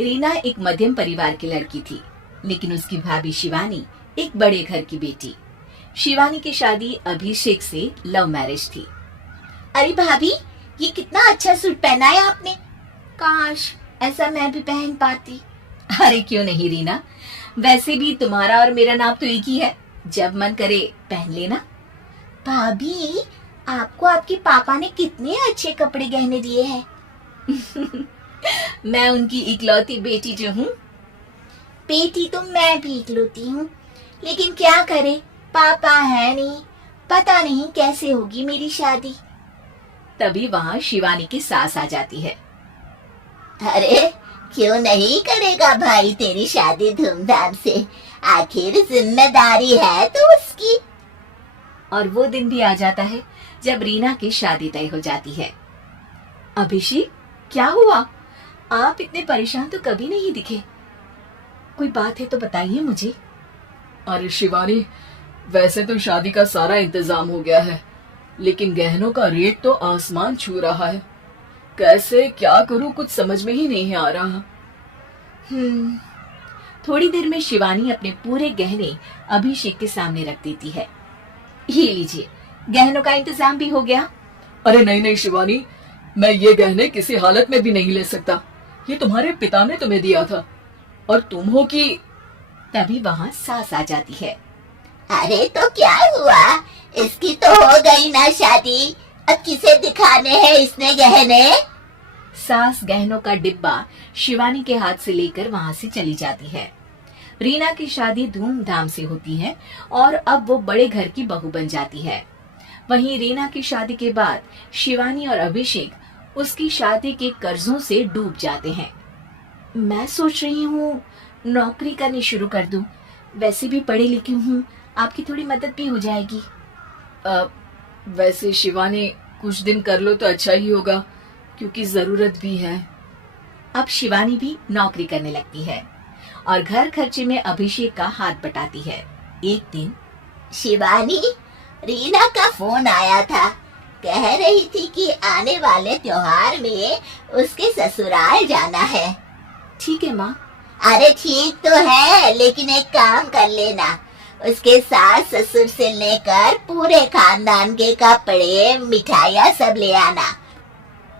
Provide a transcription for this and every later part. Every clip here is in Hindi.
रीना एक मध्यम परिवार की लड़की थी, लेकिन उसकी भाभी शिवानी एक बड़े घर की बेटी। शिवानी की शादी अभिषेक से लव मैरिज थी। अरे भाभी, ये कितना अच्छा सूट पहना है आपने। काश ऐसा मैं भी पहन पाती। अरे क्यों नहीं रीना, वैसे भी तुम्हारा और मेरा नाम तो एक ही है, जब मन करे पहन लेना। भाभी, आपको आपके पापा ने कितने अच्छे कपड़े गहने दिए हैं। मैं उनकी इकलौती बेटी जो हूँ। बेटी तो मैं भी इकलौती हूँ, लेकिन क्या करे, पापा है नहीं, पता नहीं कैसे होगी मेरी शादी। तभी वहाँ शिवानी की सास आ जाती है। अरे क्यों नहीं करेगा भाई तेरी शादी धूमधाम से, आखिर जिम्मेदारी है तो उसकी। और वो दिन भी आ जाता है जब रीना की शादी तय हो जाती है। अभिषेक, क्या हुआ? आप इतने परेशान तो कभी नहीं दिखे। कोई बात है तो बताइए मुझे। अरे शिवानी, वैसे तो शादी का सारा इंतजाम हो गया है, लेकिन गहनों का रेट तो आसमान छू रहा है। कैसे क्या करूं, कुछ समझ में ही नहीं आ रहा। थोड़ी देर में शिवानी अपने पूरे गहने अभिषेक के सामने रख देती है। ये लीजिए, गहनों का इंतजाम भी हो गया। अरे नहीं नहीं शिवानी, मैं ये गहने किसी हालत में भी नहीं ले सकता। ये तुम्हारे पिता ने तुम्हें दिया था, और तुम हो कि। तभी वहाँ सास आ जाती है। अरे तो क्या हुआ, इसकी तो हो गई ना शादी, अब किसे दिखाने हैं इसने गहने। सास गहनों का डिब्बा शिवानी के हाथ से लेकर वहाँ से चली जाती है। रीना की शादी धूमधाम से होती है और अब वो बड़े घर की बहू बन जाती है। वहीं रीना की शादी के बाद शिवानी और अभिषेक उसकी शादी के कर्जों से डूब जाते हैं। मैं सोच रही हूँ नौकरी करनी शुरू कर दूं, वैसे भी पढ़ी लिखी हूँ, आपकी थोड़ी मदद भी हो जाएगी। वैसे शिवानी, कुछ दिन कर लो तो अच्छा ही होगा, क्योंकि जरूरत भी है। अब शिवानी भी नौकरी करने लगती है और घर खर्चे में अभिषेक का हाथ बटाती है। एक दिन शिवानी, रीना का फोन आया था, कह रही थी कि आने वाले त्योहार में उसके ससुराल जाना है। ठीक है माँ। अरे ठीक तो है, लेकिन एक काम कर लेना, उसके सास ससुर से लेकर पूरे खानदान के कपड़े मिठाइयाँ सब ले आना,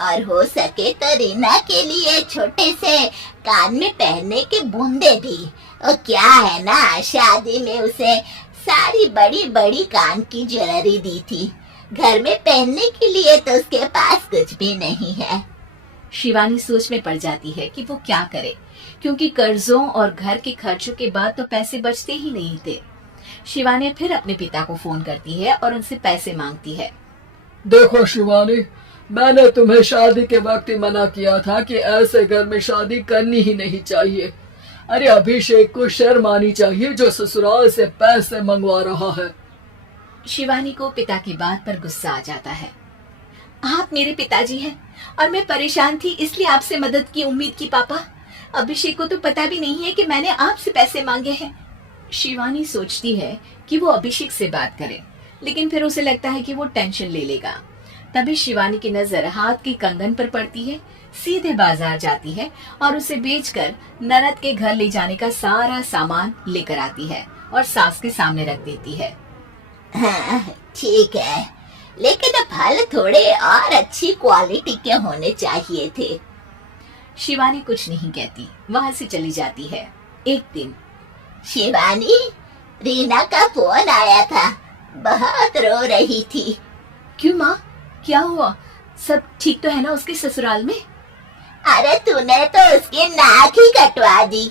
और हो सके तो रीना के लिए छोटे से कान में पहनने के बूंदे भी। और क्या है ना, शादी में उसे सारी बड़ी बड़ी कान की ज्वेलरी दी थी, घर में पहनने के लिए तो उसके पास कुछ भी नहीं है। शिवानी सोच में पड़ जाती है कि वो क्या करे, क्योंकि कर्जों और घर के खर्चों के बाद तो पैसे बचते ही नहीं थे। शिवानी फिर अपने पिता को फोन करती है और उनसे पैसे मांगती है। देखो शिवानी, मैंने तुम्हें शादी के वक्त ही मना किया था कि ऐसे घर में शादी करनी ही नहीं चाहिए। अरे अभिषेक को शर्म आनी चाहिए जो ससुराल से पैसे मंगवा रहा है। शिवानी को पिता की बात पर गुस्सा आ जाता है। आप मेरे पिताजी हैं और मैं परेशान थी इसलिए आपसे मदद की उम्मीद की पापा। अभिषेक को तो पता भी नहीं है कि मैंने आपसे पैसे मांगे हैं। शिवानी सोचती है कि वो अभिषेक से बात करे, लेकिन फिर उसे लगता है कि वो टेंशन ले लेगा। तभी शिवानी की नजर हाथ के कंगन पर पड़ती है, सीधे बाजार जाती है और उसे बेचकर ननद के घर ले जाने का सारा सामान लेकर आती है और सास के सामने रख देती है। हाँ ठीक है, लेकिन फल थोड़े और अच्छी क्वालिटी के होने चाहिए थे। शिवानी कुछ नहीं कहती, वहाँ से चली जाती है। एक दिन शिवानी, रीना का फोन आया था, बहुत रो रही थी। क्यों माँ, क्या हुआ? सब ठीक तो है ना उसके ससुराल में? अरे तूने तो उसकी नाक ही कटवा दी।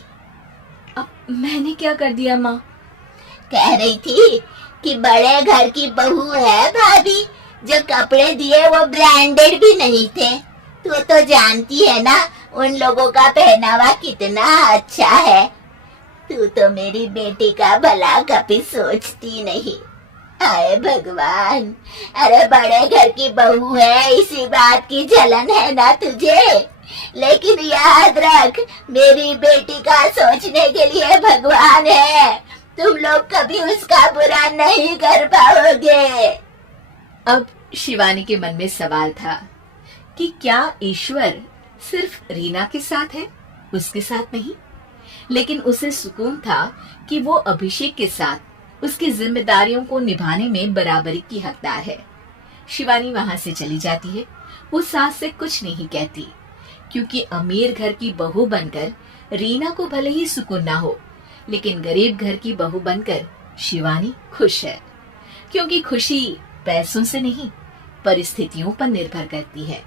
अब मैंने क्या कर दिया माँ? कह रही थी कि बड़े घर की बहू है भाभी, जो कपड़े दिए वो ब्रांडेड भी नहीं थे। तू तो जानती है ना उन लोगों का पहनावा कितना अच्छा है। तू तो मेरी बेटी का भला कभी सोचती नहीं। हाय भगवान, अरे बड़े घर की बहू है, इसी बात की जलन है ना तुझे, लेकिन याद रख मेरी बेटी का सोचने के लिए भगवान है, तुम लोग कभी उसका बुरा नहीं कर पाओगे। अब शिवानी के मन में सवाल था कि क्या ईश्वर सिर्फ रीना के साथ है उसके साथ नहीं, लेकिन उसे सुकून था कि वो अभिषेक के साथ उसकी जिम्मेदारियों को निभाने में बराबरी की हकदार है। शिवानी वहां से चली जाती है। वो सास से कुछ नहीं कहती, क्योंकि अमीर घर की बहू बनकर रीना को भले ही सुकून ना हो, लेकिन गरीब घर की बहू बनकर शिवानी खुश है, क्योंकि खुशी पैसों से नहीं परिस्थितियों पर निर्भर करती है।